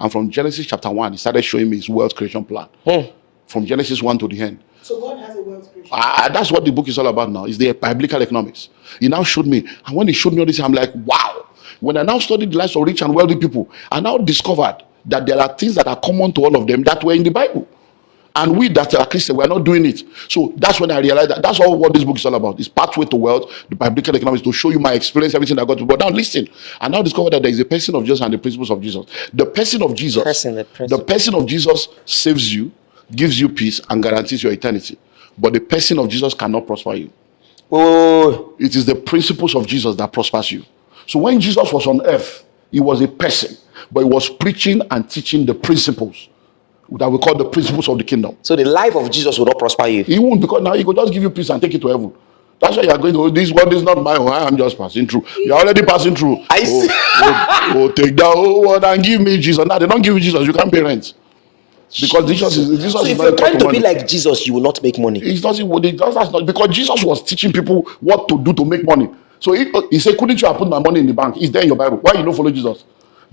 And from Genesis chapter 1, he started showing me his wealth creation plan. From Genesis 1 to the end. So God has a wealth creation. That's what the book is all about now. It's the biblical economics. He now showed me. And when he showed me all this, I'm like, wow. When I now studied the lives of rich and wealthy people, I now discovered that there are things that are common to all of them that were in the Bible. And we that are Christians, we are not doing it. So that's when I realized that that's all what this book is all about. It's pathway to wealth, the biblical economics, to show you my experience, everything I got to. But now listen, I now discovered that there is a person of Jesus and the principles of Jesus. The person of Jesus, the person of Jesus saves you, gives you peace, and guarantees your eternity. But the person of Jesus cannot prosper you. Oh, it is the principles of Jesus that prospers you. So when Jesus was on earth, he was a person, but he was preaching and teaching the principles that we call the principles of the kingdom. So the life of Jesus will not prosper you. He won't, because now he could just give you peace and take it to heaven. That's why you are going to, this world is not my own, I am just passing through. You are already passing through. I see. Take that whole world and give me Jesus. Now they don't give you Jesus, you can't pay rent. Because Jesus is so if you're trying to be like Jesus, you will not make money. It doesn't, that's not, because Jesus was teaching people what to do to make money. So he said, couldn't you have put my money in the bank? It's there in your Bible. Why you don't follow Jesus?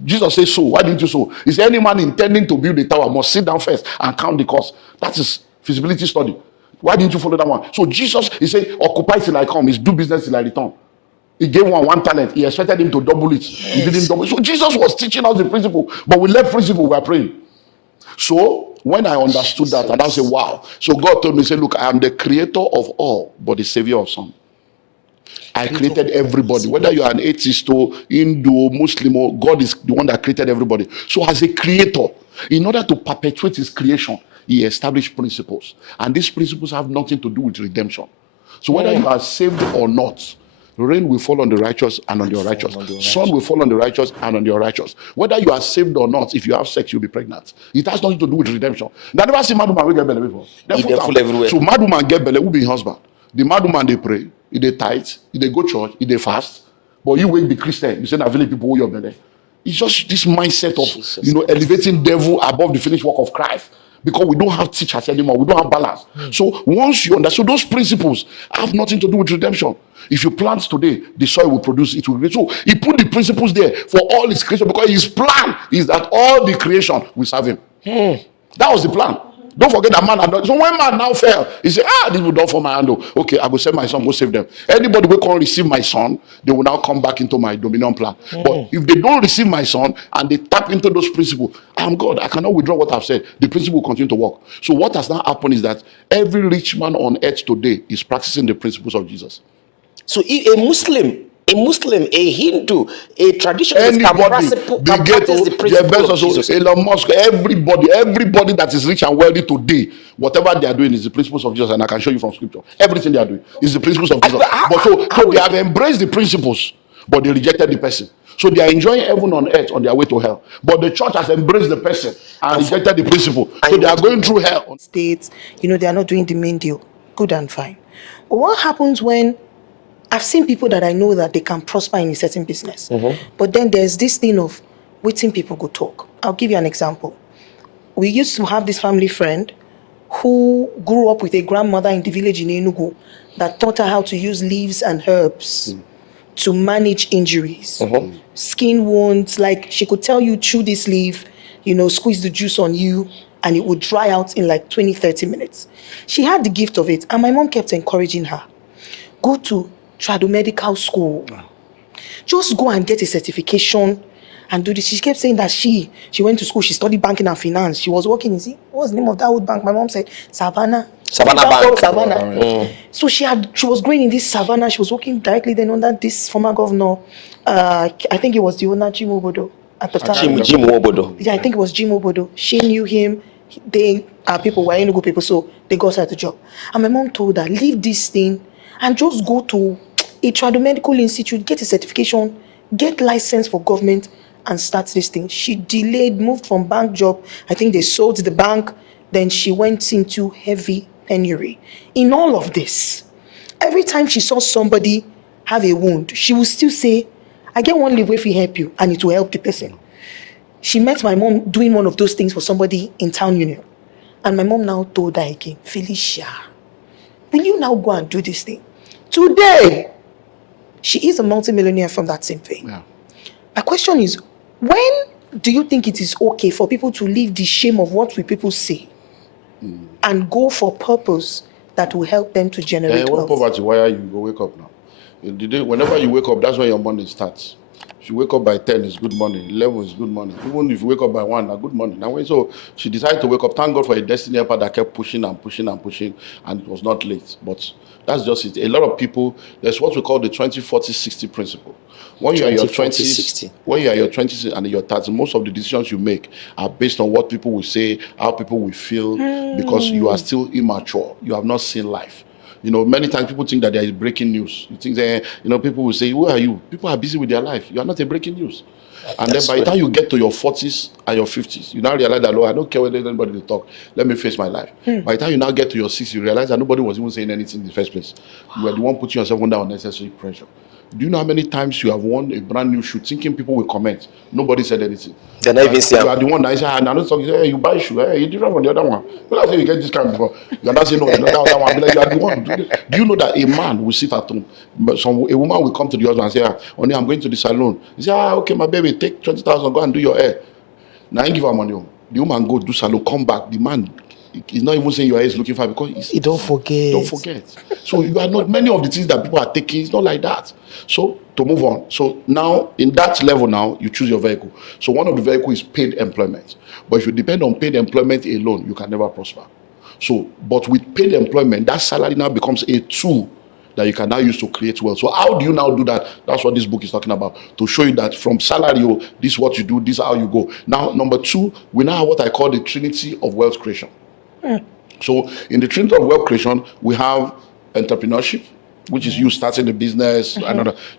Jesus says so. Why didn't you so? He said, any man intending to build a tower must sit down first and count the cost. That is feasibility study. Why didn't you follow that one? So Jesus, he said, occupy till I come. Is do business till I return. He gave one talent. He expected him to double it. He didn't double it. So Jesus was teaching us the principle. But we left principle, we are praying. So when I understood that, and I said, wow. So God told me, say, look, I am the creator of all, but the savior of some. I created everybody, whether you are an atheist or Hindu or Muslim, or God is the one that created everybody. So as a creator, in order to perpetuate his creation, he established principles. And these principles have nothing to do with redemption. So whether you are saved or not, rain will fall on the righteous and on the unrighteous. Sun will fall on the righteous and on the unrighteous. Whether you are saved or not, if you have sex, you'll be pregnant. It has nothing to do with redemption. I never see mad woman get belly before. Full everywhere. So mad woman get belly, who be husband? The mad woman, they pray, they tithe, they go church, they fast. But you will be Christian. You say, "I village people who your belly." It's just this mindset of elevating devil above the finished work of Christ. Because we don't have teachers anymore, we don't have balance. So once you understand, those principles have nothing to do with redemption. If you plant today, the soil will produce, it will grow. So he put the principles there for all his creation, because his plan is that all the creation will serve him. That was the plan. Don't forget that man had done. So when man now fell, he said, this will done for my hand. Okay, I will send my son, go save them. Anybody who can't receive my son, they will now come back into my dominion plan. But if they don't receive my son and they tap into those principles, I am God, I cannot withdraw what I've said. The principle will continue to work. So what has now happened is that every rich man on earth today is practicing the principles of Jesus. So a Muslim, a Hindu, a traditionalist can practice the principle of Jesus. Elon Musk, everybody that is rich and wealthy today, whatever they are doing is the principles of Jesus, and I can show you from scripture. Everything they are doing is the principles of Jesus. But so they have embraced the principles, but they rejected the person. So they are enjoying heaven on earth on their way to hell. But the church has embraced the person and rejected the principle. So they are going through hell. States, they are not doing the main deal. Good and fine. But what happens when I've seen people that I know that they can prosper in a certain business. But then there's this thing of waiting people go talk. I'll give you an example. We used to have this family friend who grew up with a grandmother in the village in Enugu that taught her how to use leaves and herbs to manage injuries, skin wounds. Like she could tell you, chew this leaf, squeeze the juice on you, and it would dry out in like 20, 30 minutes. She had the gift of it. And my mom kept encouraging her, go to tradomedical school. Just go and get a certification and do this. She kept saying that she went to school, she studied banking and finance. She was working in, what's the name of that old bank? My mom said, Savannah Bank. Savannah. So she was growing in this Savannah. She was working directly then under this former governor. I think it was the owner, Jim Obodo at the time. Jim Obodo. Yeah, I think it was Jim Obodo. She knew him. They are people, were Enugu people, so they got her the job. And my mom told her, leave this thing and just go to a tradomedical institute, get a certification, get license for government, and start this thing. She delayed, moved from bank job. I think they sold the bank. Then she went into heavy penury. In all of this, every time she saw somebody have a wound, she would still say, I get one leave if we help you, and it will help the person. She met my mom doing one of those things for somebody in town union. And my mom now told her again, Felicia, will you now go and do this thing? Today, she is a multimillionaire from that same thing. Yeah. My question is, when do you think it is okay for people to leave the shame of what will people say and go for purpose that will help them to generate When wealth? poverty, why are you go wake up now? Whenever you wake up, that's when your morning starts. If you wake up by 10, it's good morning. 11 is good morning. Even if you wake up by 1, good morning. Now, so she decided to wake up. Thank God for a destiny helper that kept pushing and pushing and pushing, and it was not late. But that's just it. A lot of people, there's what we call the 20-40-60 principle. When you are in your 20s, when you are in your 20s and your 30s, most of the decisions you make are based on what people will say, how people will feel, because you are still immature. You have not seen life. You know, many times people think that there is breaking news. You think that, people will say, who are you? People are busy with their life. You are not a breaking news. And then by the time you get to your 40s and your 50s, you now realize that, I don't care whether anybody will talk. Let me face my life. By the time you now get to your 60s, you realize that nobody was even saying anything in the first place. You were the one putting yourself under unnecessary pressure. Do you know how many times you have worn a brand new shoe thinking people will comment? Nobody said anything. They're not even saying. You are the one that say, I'm not talking. Hey, you buy shoe. Hey, you're different from the other one. But I say you get this kind before. You are not saying no. The other one. Be like, you are the one. Do you know that a man will sit at home, but a woman will come to the husband and say, only I'm going to the salon. He say, okay, my baby, take 20,000, go and do your hair. Now I give her money. The woman go do salon, come back. The man, he's not even saying your hair is looking for because he don't forget. Don't forget. So you are not many of the things that people are taking. It's not like that. So to move on. So now in that level, now you choose your vehicle. So one of the vehicle is paid employment. But if you depend on paid employment alone, you can never prosper. So, but with paid employment, that salary now becomes a tool that you can now use to create wealth. So how do you now do that? That's what this book is talking about. To show you that from salary, this is what you do, this is how you go. Now, number 2, we now have what I call the trinity of wealth creation. So in the trinity of wealth creation, we have entrepreneurship, which is you starting a business.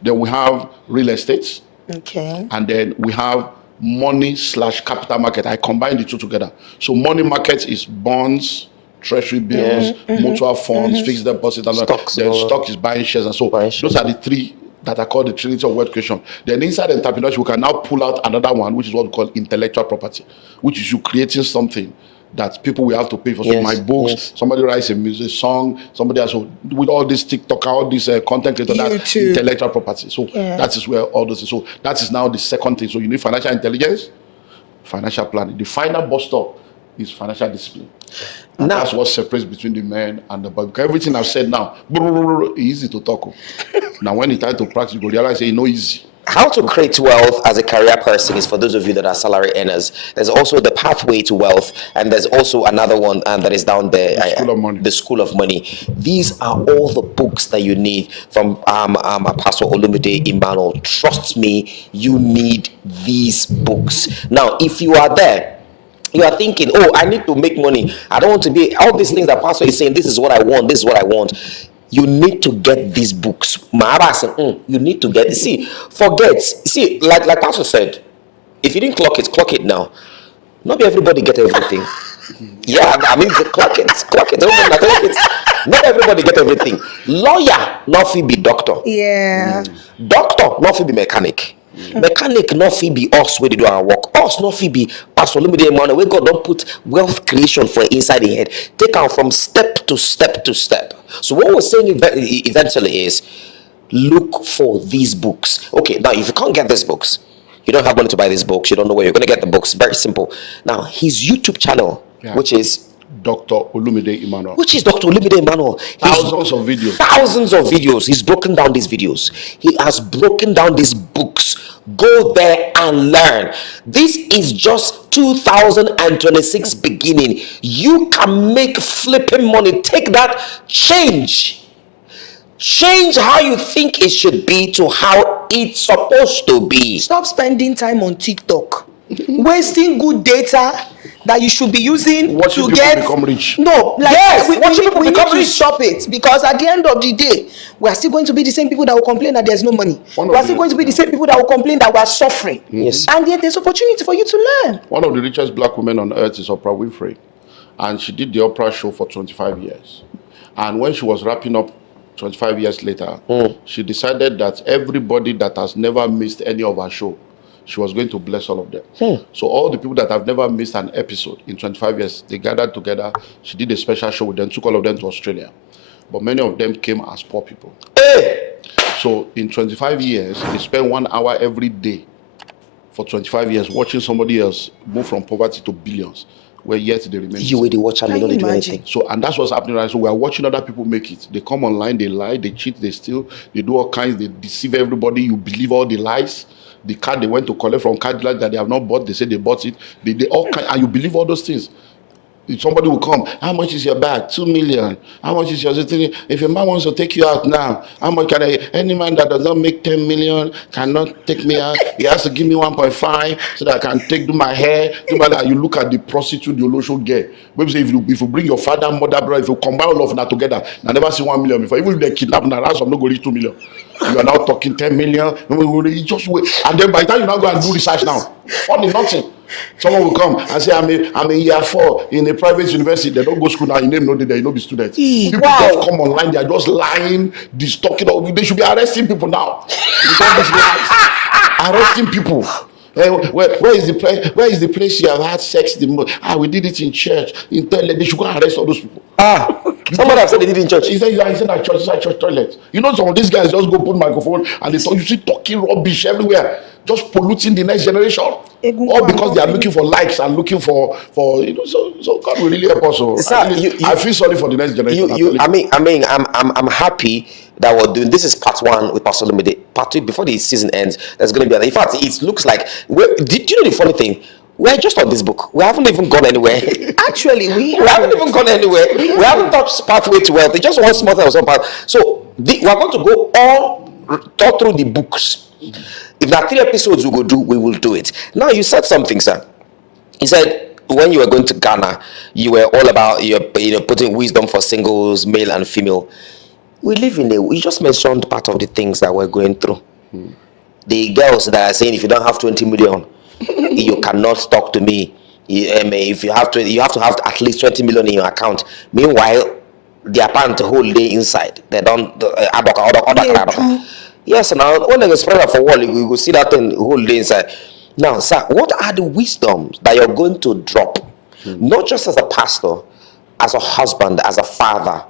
Then we have real estate. Okay. And then we have money/capital market. I combine the two together. So money market is bonds, treasury bills, mutual funds, fixed deposit, and stocks. Then stock is buying shares. And so those are the 3 that are called the trinity of wealth creation. Then inside entrepreneurship, we can now pull out another one, which is what we call intellectual property, which is you creating something that people will have to pay for. So my books, somebody writes a music song, somebody else, with all this TikTok, all this content creator, that's intellectual property. So that is where all those. So that is now the second thing. So you need financial intelligence, financial planning. The final bus stop is financial discipline. And that's what separates between the men and the boy. Because everything I've said now, easy to talk. Now when it's time to practice, you go realize it's not easy. How to create wealth as a career person is for those of you that are salary earners. There's also the pathway to wealth, and there's also another one that is down there, the School of Money. The School of Money. These are all the books that you need from Pastor Olumide Emmanuel. Trust me, you need these books. Now, if you are there, you are thinking, oh, I need to make money. I don't want to be all these things that Pastor is saying. This is what I want. This is what I want. You need to get these books. You need to get. See, like Pastor said, if you didn't clock it now. Not everybody get everything. Yeah, I mean, clock it. Not everybody get everything. Lawyer, not be doctor. Yeah. Doctor, not be mechanic. Mechanic, not be us where they do our work. Us, not be Pastor Olumide Emmanuel. Where God don't put wealth creation for inside the head. Take out from step to step to step. So what we're saying eventually is, look for these books. Okay, now if you can't get these books, you don't have money to buy these books, you don't know where you're going to get the books. Very simple. Now, his YouTube channel, which is Dr. Olumide Emmanuel. Which is Dr. Olumide Emmanuel. Thousands of videos. Thousands of videos. He's broken down these videos. He has broken down these books. Go there and learn. This is just 2026 beginning. You can make flipping money. Take that, change how you think it should be to how it's supposed to be. Stop spending time on TikTok. Wasting good data that you should be using watching to get become rich. No, like yes, we need to stop it, because at the end of the day, we are still going to be the same people that will complain that there's no money. We are still going to be the same people that will complain that we are suffering. Yes. And yet there's opportunity for you to learn. One of the richest black women on earth is Oprah Winfrey, and she did the Oprah show for 25 years. And when she was wrapping up 25 years later, she decided that everybody that has never missed any of her show, she was going to bless all of them. So all the people that have never missed an episode in 25 years, they gathered together. She did a special show with them, took all of them to Australia. But many of them came as poor people. So in 25 years, they spent 1 hour every day for 25 years watching somebody else move from poverty to billions, where yet they remain. You were the watcher, Can you don't you do imagine? anything. So, and that's what's happening right. So we are watching other people make it. They come online, they lie, they cheat, they steal, they do all kinds, they deceive everybody. You believe all the lies. The car they went to collect from car dealers that they have not bought, they say they bought it. They all kind, and you believe all those things. If somebody will come, how much is your bag? 2 million. How much is your thing? If a man wants to take you out now, how much can I? Any man that does not make 10 million cannot take me out. He has to give me 1.5 so that I can do my hair. You look at the prostitute, the Olosho girl. Maybe say if you bring your father, mother, brother, if you combine all of them together, I never see 1 million before. Even if they kidnap now, that's not going to reach 2 million. You are now talking 10 million. You just wait. And then by the time you now go and do research now, funny nothing. Someone will come and say, I'm in year 4 in a private university. They don't go school now. You name no day, you know be students. People just come online, they are just lying, talking. They should be arresting people now. With all these lies. Arresting people. Where is the place you have had sex the most? We did it in church, in toilet. They should go and arrest all those people. Someone have said they did it in church. He said that church, inside church toilet. You know, some of these guys just go put microphone and they talk. You see talking rubbish everywhere, just polluting the next generation. All because they are looking for likes and looking for So God will really help us. So I feel sorry for the next generation. I'm happy that we're doing this. Is part 1 with Pastor Olumide. Part 2 before the season ends. There's going to be another. In fact, it looks like. Do you know the funny thing? We're just on this book. We haven't even gone anywhere. Actually, we haven't even gone anywhere. We haven't touched pathway to wealth. It's just one small thing or some part. So we're going to go all through the books. If there are 3 episodes we will do it. Now you said something, sir. You said when you were going to Ghana, you were all about putting wisdom for singles, male and female. We live in you just mentioned part of the things that we're going through. The girls that are saying if you don't have 20 million, you cannot talk to me. If you have you have to have at least 20 million in your account. Meanwhile, they are parent the whole day inside. They don't Yes, now when they spread out for wall, you will see that thing the whole day inside. Now, sir, what are the wisdoms that you're going to drop? Not just as a pastor, as a husband, as a father,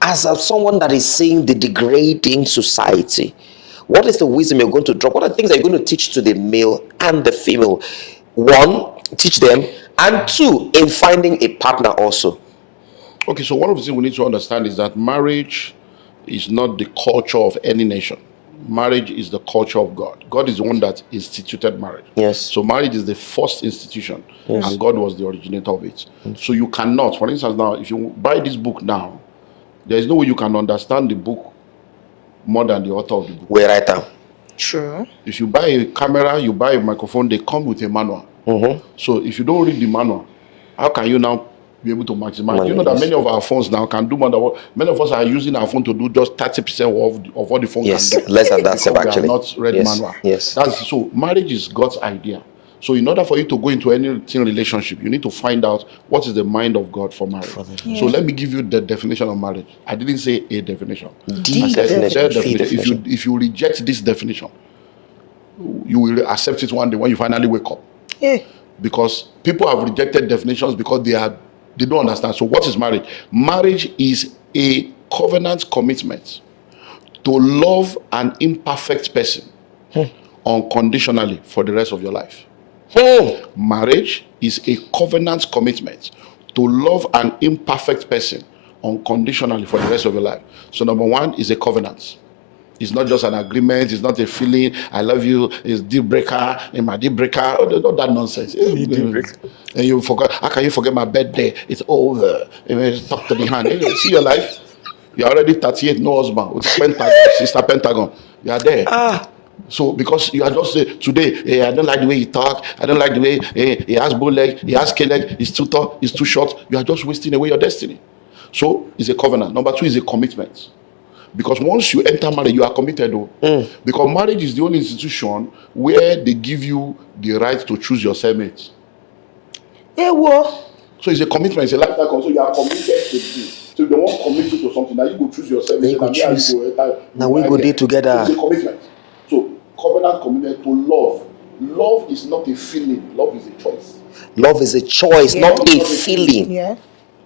as someone that is seeing the degrading society. What is the wisdom you're going to drop? What are the things that you're going to teach to the male and the female? 1, teach them, and 2, in finding a partner also. Okay, so one of the things we need to understand is that marriage is not the culture of any nation. Marriage is the culture of God. God is the one that instituted marriage. Yes. So marriage is the first institution, and God was the originator of it. So you cannot, for instance, now, if you buy this book now, there is no way you can understand the book more than the author of the book. We're right now. True. If you buy a camera, you buy a microphone, they come with a manual. So if you don't read the manual, how can you now be able to maximize? You know that many of our phones now can do more than what many of us are using our phone to do just 30% of what the phone can do. Less than that, because actually. We have not read manual. Yes. So marriage is God's idea. So in order for you to go into any relationship, you need to find out what is the mind of God for marriage. So let me give you the definition of marriage. I didn't say a definition. The definition. If you reject this definition, you will accept it one day when you finally wake up. Because people have rejected definitions because they don't understand. So what is marriage? Marriage is a covenant commitment to love an imperfect person unconditionally for the rest of your life. Marriage is a covenant commitment to love an imperfect person unconditionally for the rest of your life. So number 1 is a covenant. It's not just an agreement. It's not a feeling. I love you. It's deal breaker. And my deal breaker. Not that nonsense. And you forgot. How can you forget my birthday? It's over. And talk to the hand. See your life. You're already 38, no husband. With Sister Pentagon. You are there. So because you are just today, I don't like the way he talk. I don't like the way he has bow leg. He has K leg. He's too tall. He's too short. You are just wasting away your destiny. So it's a covenant. Number 2 is a commitment. Because once you enter marriage, you are committed. Because marriage is the only institution where they give you the right to choose your cellmate. So it's a commitment, it's a lifestyle. So you are committed to this. So if they want to commit you to something, now you go choose your cellmate. Now we go there together. So it's a commitment. So covenant commitment to love. Love is not a feeling. Love is a choice. Love is a choice, not a feeling.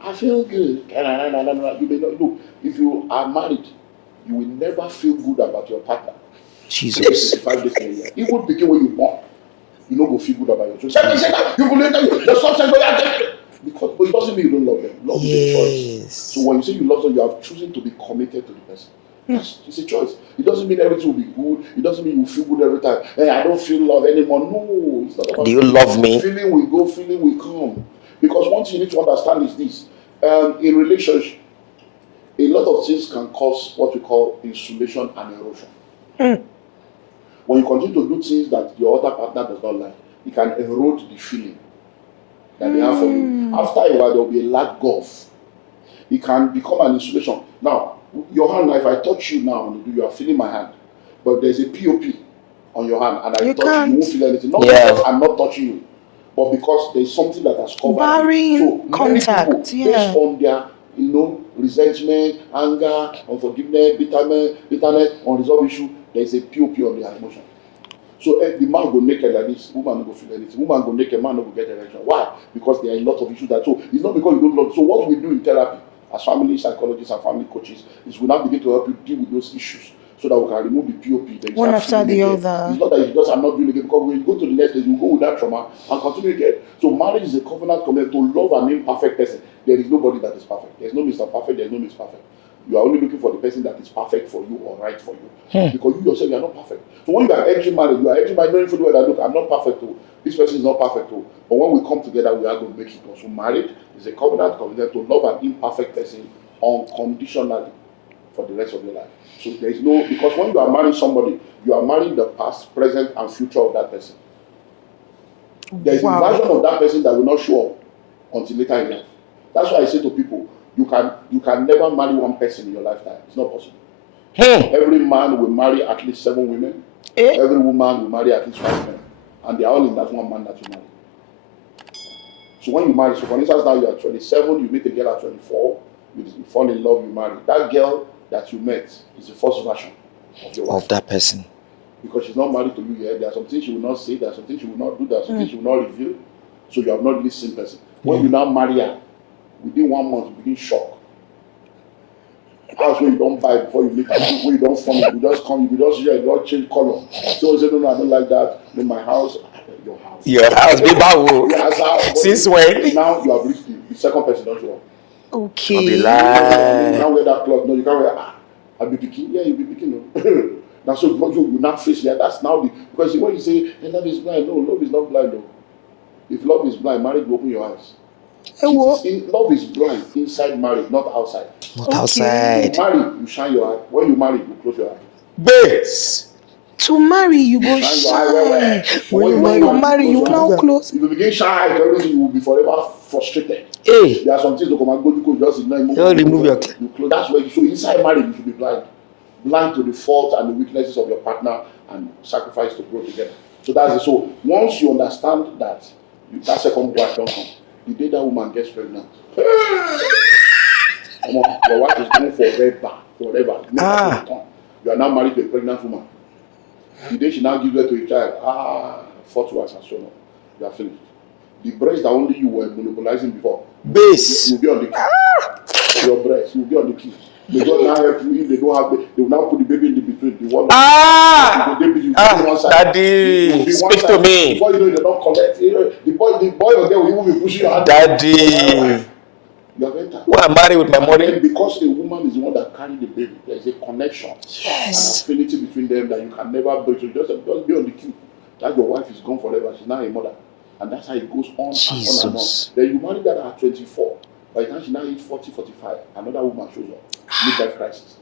I feel good. You may not know. If you are married, you will never feel good about your partner. Jesus. 5 days a year. Even begin when you born. you don't go feel good about your choice. Say that you believe that your substance, because but it doesn't mean you don't love them. Love is a choice. So when you say you love someone, you have chosen to be committed to the person. It's a choice. It doesn't mean everything will be good. It doesn't mean you feel good every time. Hey, I don't feel love anymore. No, it's not about. Do you love me? Feeling will go, feeling will come. Because one thing you need to understand is this: in relationship, a lot of things can cause what we call insulation and erosion. When you continue to do things that your other partner does not like, it can erode the feeling that they have for you. After a while, there will be a large gulf. It can become an insulation. Now, your hand, if I touch you now, you are feeling my hand. But there's a POP on your hand, and I touch you, you won't feel anything. Not because I'm not touching you, but because there's something that has covered barring so contact, many people, based on their resentment, anger, unforgiveness, bitterness, unresolved issue, there's a POP on their emotion. So the man go naked like this, woman no go feel anything. Woman go naked, man no go get erection. Why? Because there are a lot of issues that. So it's not because you don't love. So what we do in therapy, as family psychologists and family coaches, is we now begin to help you deal with those issues, so that we can remove the POP. Then one after the other. It's not that you just I'm not doing it again, because when you go to the next stage, you go with that trauma and continue again. So marriage is a covenant commitment to love an imperfect person. There is nobody that is perfect. There's no Mr. Perfect. There's no Miss Perfect. You are only looking for the person that is perfect for you or right for you. Because you yourself, you are not perfect. So when you are entering marriage, you are entering marriage knowing fully well that, look, I'm not perfect too. This person is not perfect too. But when we come together, we are going to make it. So marriage is a covenant to love an imperfect person unconditionally for the rest of your life. So there is no, because when you are marrying somebody, you are marrying the past, present, and future of that person. There is a version of that person that will not show up until later in life. That's why I say to people, you can never marry one person in your lifetime. It's not possible. Every man will marry at least 7 women. Every woman will marry at least 5 men. And they are all in that one man that you marry. So when you marry, so for instance, now you are 27, you meet a girl at 24, you fall in love, you marry. That girl that you met is the first version of your wife. Of that person. Because she's not married to you yet. There are some things she will not say, there are some things she will not do, there are some things she will not reveal. So you have not really seen person. When you now marry her, within 1 month, you begin shock. House where you don't buy before you meet her, where you don't form it, you just come, you just change color. So you say, no, I don't like that. In my house, your house. Your house, be bawo. Since when? Now you have reached the second person, don't you want? Okay. I'll be You lying. can't wear that cloth. No, you can't wear. I'll be picking. Yeah, you'll be picking. No. Now, so you not face that. That's now because when you say hey, love is blind, no, love is not blind. Though. If love is blind, marriage will open your eyes. Love is blind inside marriage, not outside. Not outside. You marry, you shine your eye. When you marry, you close your eye. Base. To marry, you go shine. When you marry, you now close. If you begin shy, everything you will be forever frustrated. Hey. There are some things that come and go, you just ignore. You remove your. You close. That's where. So inside marriage, you should be blind to the faults and the weaknesses of your partner, and sacrifice to grow together. So that's it. So once you understand that, that second wife don't come. The day that woman gets pregnant, your wife is going forever. You are now married to a pregnant woman. The day she now gives birth to a child, 4 hours and so on, you are finished. The breast that only you were monopolizing before, Base. you'll be on the key. Your breast, you'll be on the key. They don't now help you if they don't have. They will now put the baby in the between. The one. Daddy, speak to me. Before you know, they don't collect. The boy or girl will even be pushing your hand. Daddy. You have entered. Well, I'm married with my money. Because a woman is the one that carries the baby, there is a connection, an affinity between them that you can never break. So just be on the queue. That your wife is gone forever. She's now a mother, and that's how it goes on and on. Then you marry that at 24. By the time she now hits 40, 45, another woman shows up. Midlife crisis.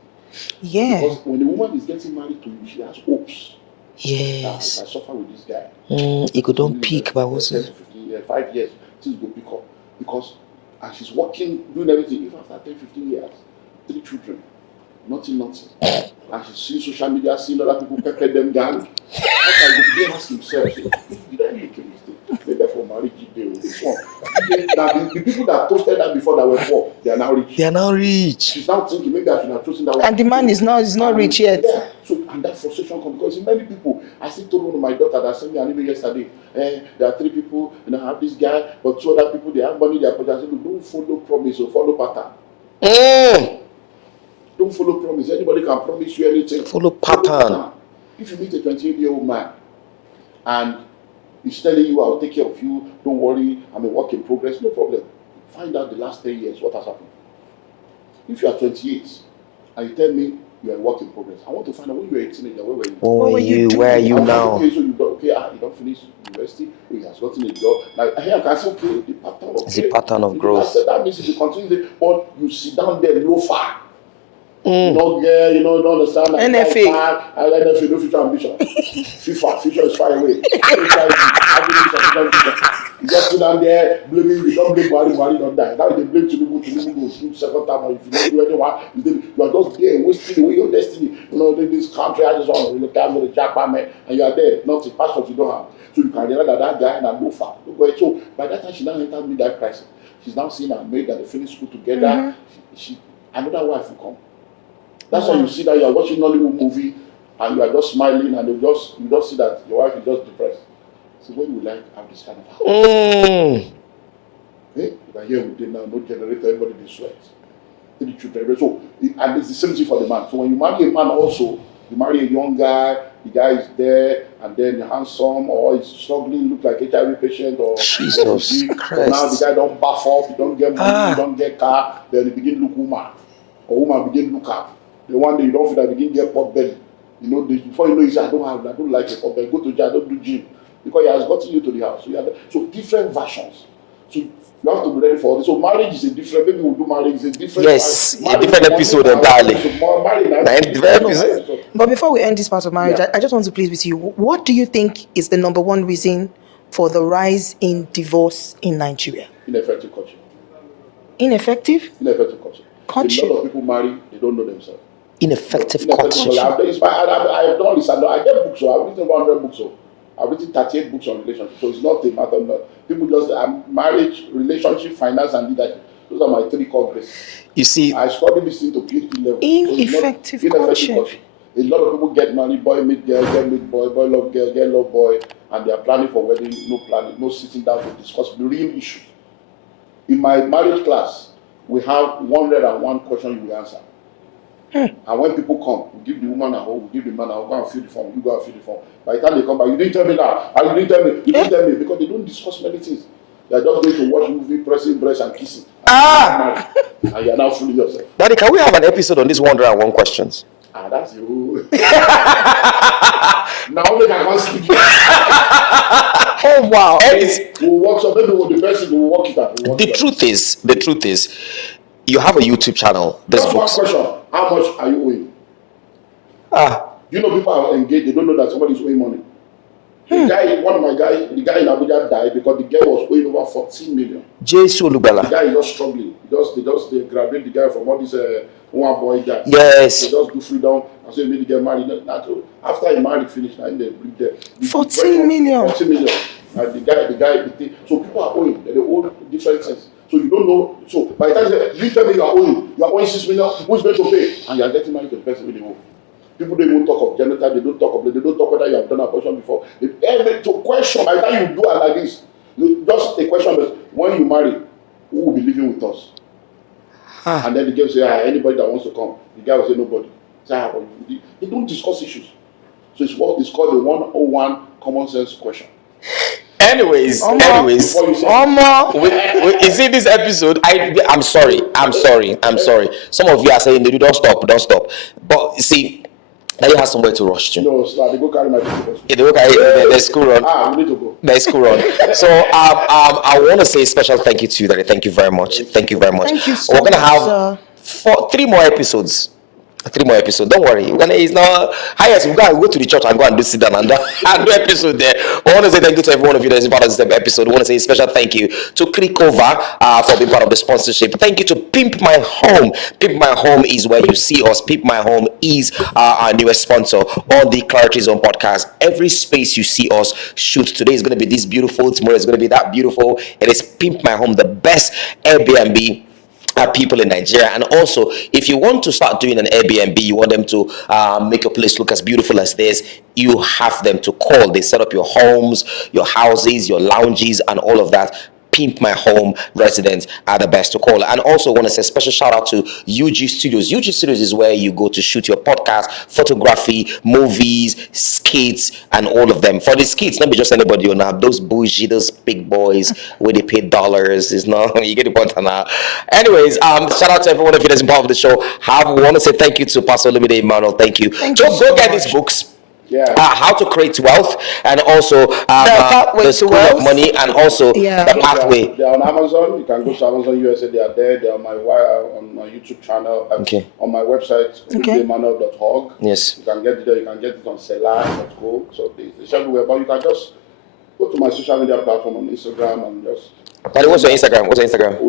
Yeah. Because when the woman is getting married to you, she has hopes. Yes. If I suffer with this guy. It could don't peak, but what's it? 15 years, 5 years, things will pick up. Because and she's working, doing everything. Even after 10, 15 years, 3 children, nothing. And she's seeing social media, seeing other people pepper them down. He ask himself, did I make a mistake? Maybe for marriage, this one. The people that toasted that before that were poor, they are now rich. She's now thinking, maybe I should have chosen that one. And the man is not rich yet. Yeah. So, and that frustration comes because many people, I still told one of my daughter that sent me an email yesterday. There are 3 people, and I have this guy, but 2 other people, they have money, they are I said, don't follow promise or follow pattern. Don't follow promise. Anybody can promise you anything. Follow pattern. If you meet a 28-year-old man and He's telling you, I'll take care of you. Don't worry. I'm a work in progress. No problem. Find out the last 10 years what has happened. If you are 28 and you tell me you are a work in progress, I want to find out when you were a teenager, where were you? What were you? Where are you now? Okay, so you don't finish university. He has gotten a job. Now here I can say, okay, the pattern of It's a pattern of growth. That means if you continue, but you sit down there low far. You don't understand. NFA. I like NFA, no future ambition. FIFA, future is far away. You just sit down there blaming, you don't blame Buhari don't die. Now they blame Tinubu goes through second time, or if you don't do anyone, you are just there wasting away your destiny. This country, I just want to look at the jackpot, and you are there, not a passport you don't have. So you can realize that guy and go far. So by that time, she now entered midlife crisis. She's now seeing her mate that they finished school together. She another wife will come. That's why you see that you are watching Hollywood movie and you are just smiling and you just see that your wife is just depressed. So when you like have this kind of house, but here we did now, no generator, everybody they sweat. 3 children. So and it's the same thing for the man. So when you marry a man also, you marry a young guy, the guy is there and then handsome or he's struggling, look like HIV patient or Jesus Christ. So now the guy don't buff up, he don't get money, he don't get car, then he begin look woman. Or woman begin look up. The one day you don't feel that begin get pot belly. Before you know it, I don't like a pot belly. Go to jail, I don't do gym. Because he has gotten you to the house. So different versions. So you have to be ready for this. So marriage is a different, maybe we'll do marriage is a different. Yes, a different episode entirely. But before we end this part of marriage, I just want to please with you. What do you think is the number one reason for the rise in divorce in Nigeria? Ineffective coaching. Ineffective? Ineffective coaching. Courtship. A lot of people marry, they don't know themselves. Ineffective courtship. I've done this. I get books. I've written 100 books. I've written 38 books on relationships. So it's not a matter of people just marriage, relationship, finance, and leadership. Those are my 3 core graces. You see, I studied this thing to PhD level. Ineffective courtship. A lot of people get married, boy meet girl, girl meet boy, boy love girl, girl love boy, and they are planning for wedding, no planning, no sitting down to discuss the real issue. In my marriage class, we have 101 questions you will answer. And when people come, we give the woman a home, we give the man a home, go and fill the form, you go and fill the form. By the time they come back, you didn't tell me that, you didn't tell me, because they don't discuss many things. They are just going to watch movie, pressing breast and kissing. And you are now fooling yourself. Daddy, can we have an episode on these 101 questions? That's you. Now we can sleep. Oh wow! We'll work so maybe the best thing we'll work it out. The truth is, you have a YouTube channel. Just one question: how much are you owing? You know, people are engaged. They don't know that somebody is owing money. The guy in Abuja died because the guy was owing over 14 million. Jesus Olubala. The guy is just struggling. They graduate the guy from all this one boy guy. Yes. They just do freedom and so he made the guy married. After he married, finished, and they bring them. 14 million. 14 million. And the guy, so people are owing. They owe different things. So you don't know. So by the time you tell me you are owing 6 million, who's going to pay? And you are getting married to the person with the owe. People don't even talk of genital, they don't talk whether you have done abortion before. To question, by the time you do it like this, just a question is, when you marry, who will be living with us? And then the girl will say, anybody that wants to come. The guy will say, nobody. They don't discuss issues. So it's what is called the 101 common sense question. Anyways, you see this episode, I'm sorry. Some of you are saying, don't stop. But you see, now you have somewhere to rush to. No, they go carry my people. Yeah, they go carry there's school run. We need to go. There's school run. So I want to say a special thank you to you, Daddy. Thank you very much. Thank you very much. Thank you so We're gonna much, have 3 more episodes. 3 more episodes. Don't worry. It's not highest. We'll go to the church and go and sit down and do episode there. I want to say thank you to every one of you that is part of this episode. I want to say a special thank you to Clickova for being part of the sponsorship. Thank you to Pimp My Home. Pimp My Home is where you see us. Pimp My Home is our newest sponsor on the Clarity Zone podcast. Every space you see us shoot, today is going to be this beautiful. Tomorrow is going to be that beautiful. It is Pimp My Home, the best Airbnb people in Nigeria. And also, if you want to start doing an Airbnb, you want them to make your place look as beautiful as this, you have them to call. They set up your homes, your houses, your lounges, and all of that. Pimp My Home residents are the best to call. And also want to say special shout out to UG Studios. UG Studios is where you go to shoot your podcast, photography, movies, skits, and all of them. For the skits, not be just anybody on now. Those bougie, those big boys where they pay dollars. Is not you get the point now. Anyways, shout out to everyone of you that's involved with the show. I want to say thank you to Pastor Olumide Emmanuel. Thank you. Thank So you so go get much. these books. Yeah. How to create wealth, and also Pathway the to School Wealth. of Money, and also Yeah. the Pathway. They are on Amazon. You can go to Amazon USA. They are there. They are on my YouTube channel. Okay. On my website, Okay. oludeemmanuel.org. Yes. You can get it there. You can get it on Selah.co. So it's everywhere. But you can just go to my social media platform on Instagram and just. But what's your Instagram? What's your Instagram?